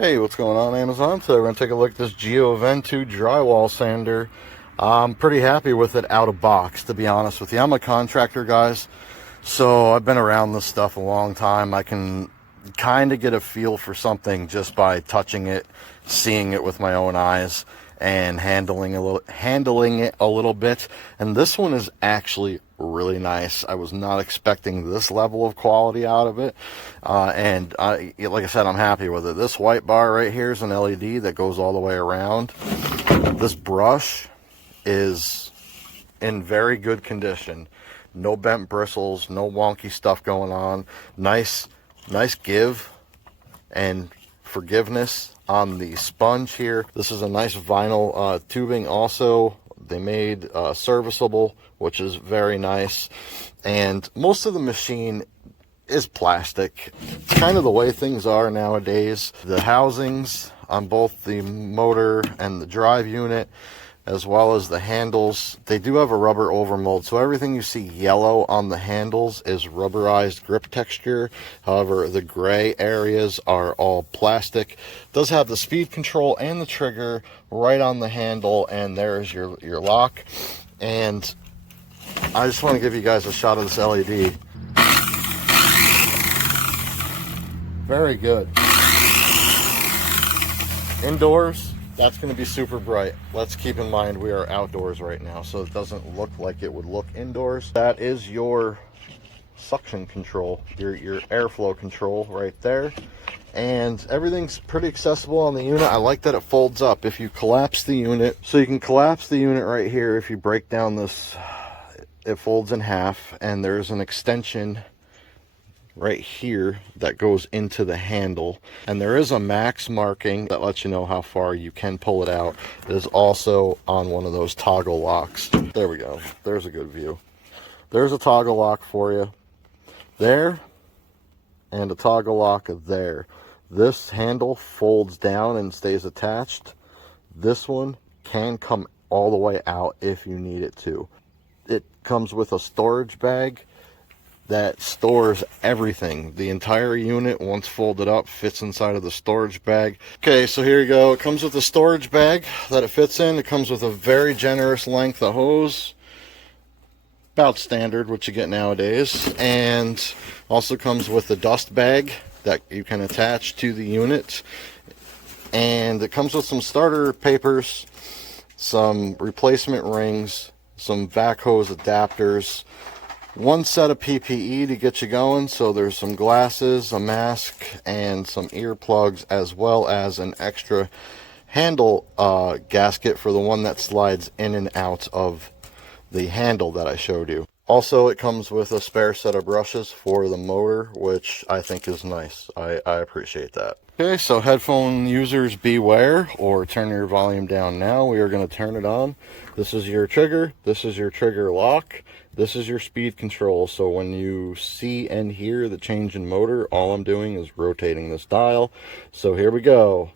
Hey, what's going on, Amazon? Today we're going to take a look at this Gioventù Drywall sander. I'm pretty happy with it out of box, to be honest with you. I'm a contractor, guys, so I've been around this stuff a long time. I can kind of get a feel for something just by touching it, seeing it with my own eyes, and handling it a little bit. And this one is actually really nice. I was not expecting this level of quality out of it, like I said, I'm happy with it. This white bar right here is an LED that goes all the way around. This brush is in very good condition. No bent bristles, no wonky stuff going on. Nice give and forgiveness on the sponge here. This is a nice vinyl tubing also. They made serviceable, which is very nice. And most of the machine is plastic. It's kind of the way things are nowadays. The housings on both the motor and the drive unit, as well as the handles, they do have a rubber overmold, so everything you see yellow on the handles is rubberized grip texture. However, the gray areas are all plastic. It does have the speed control and the trigger right on the handle, and there's your lock. And I just want to give you guys a shot of this LED. Very good. Indoors, that's going to be super bright. Let's keep in mind we are outdoors right now, so it doesn't look like it would look indoors. That is your suction control, your airflow control right there. And everything's pretty accessible on the unit. I like that it folds up if you collapse the unit. So you can collapse the unit right here. If you break down this, it folds in half, and there's an extension right here that goes into the handle, and there is a max marking that lets you know how far you can pull it out. It is also on one of those toggle locks. There we go. There's a good view. There's a toggle lock for you there, and a toggle lock there. This handle folds down and stays attached. This one can come all the way out if you need it to. It comes with a storage bag that stores everything. The entire unit, once folded up, fits inside of the storage bag. Okay, so here you go. It comes with a storage bag that it fits in. It comes with a very generous length of hose, about standard what you get nowadays, and also comes with a dust bag that you can attach to the unit. And it comes with some starter papers, some replacement rings, some vac hose adapters, one set of PPE to get you going. So there's some glasses, a mask, and some earplugs, as well as an extra handle gasket for the one that slides in and out of the handle that I showed you. Also, it comes with a spare set of brushes for the motor, which I think is nice. I appreciate that. Okay, so headphone users beware, or turn your volume down now. We are going to turn it on. This is your trigger. This is your trigger lock. This is your speed control. So when you see and hear the change in motor, all I'm doing is rotating this dial. So here we go.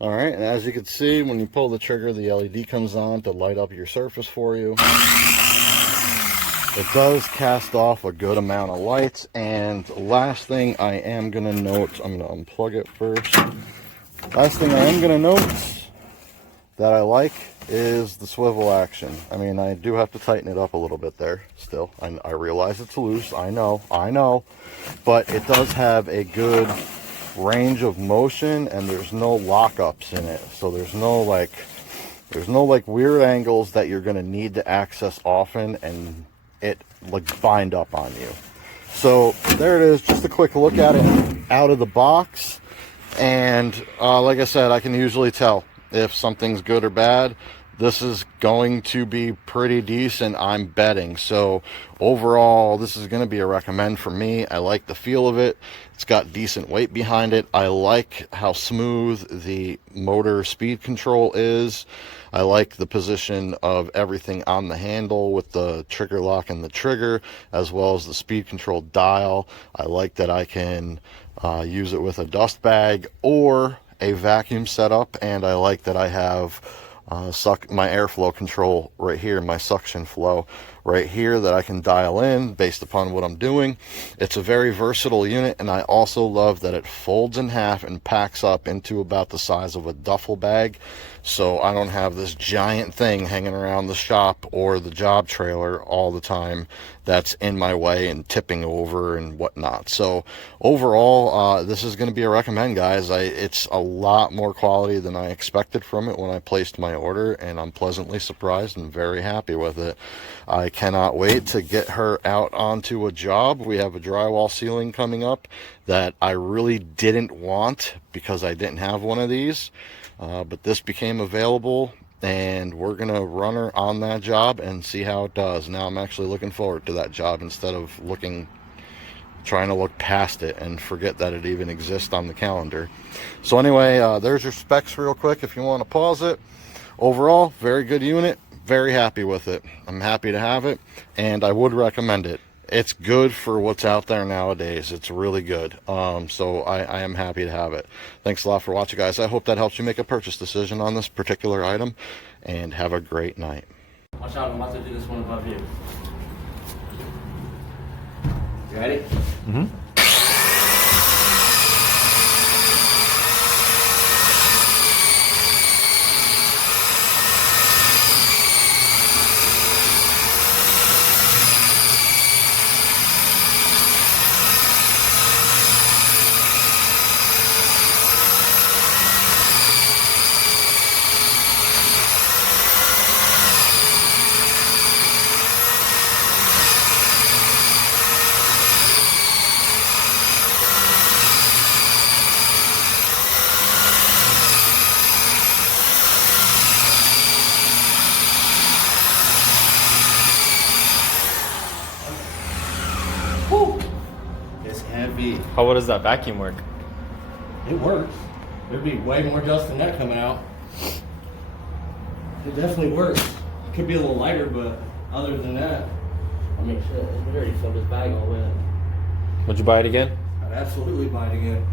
All right, and as you can see, when you pull the trigger, the LED comes on to light up your surface for you. It does cast off a good amount of lights. And last thing I am going to note, I'm going to unplug it first. Last thing I am going to note that I like is the swivel action. I mean, I do have to tighten it up a little bit there still. I realize it's loose, I know, but it does have a good range of motion, and there's no lockups in it, so there's no like weird angles that you're going to need to access often and it like bind up on you. So there it is, just a quick look at it out of the box. And like I said, I can usually tell if something's good or bad this is going to be pretty decent, I'm betting. So overall, this is going to be a recommend for me. I like the feel of it. It's got decent weight behind it. I like how smooth the motor speed control is. I like the position of everything on the handle with the trigger lock and the trigger, as well as the speed control dial. I like that I can use it with a dust bag or a vacuum setup, and I like that I have my airflow control right here, my suction flow right here that I can dial in based upon what I'm doing. It's a very versatile unit, and I also love that it folds in half and packs up into about the size of a duffel bag, so I don't have this giant thing hanging around the shop or the job trailer all the time that's in my way and tipping over and whatnot. So overall, this is going to be a recommend, guys. It's a lot more quality than I expected from it when I placed my order, and I'm pleasantly surprised and very happy with it. I cannot wait to get her out onto a job. We have a drywall ceiling coming up that I really didn't want because I didn't have one of these, but this became available, and we're gonna run her on that job and see how it does. Now I'm actually looking forward to that job instead of trying to look past it and forget that it even exists on the calendar. So anyway, there's your specs real quick if you want to pause it. Overall, very good unit, very happy with it. I'm happy to have it, and I would recommend it. It's good for what's out there nowadays. It's really good. So I am happy to have it. Thanks a lot for watching, guys. I hope that helps you make a purchase decision on this particular item, and have a great night. Watch out, I'm about to do this one above you. You ready? Mm-hmm. Whew. It's heavy. How well does that vacuum work? It works. There'd be way more dust than that coming out. It definitely works. It could be a little lighter, but other than that, I mean, shit, it already filled his bag all in. Would you buy it again? I'd absolutely buy it again.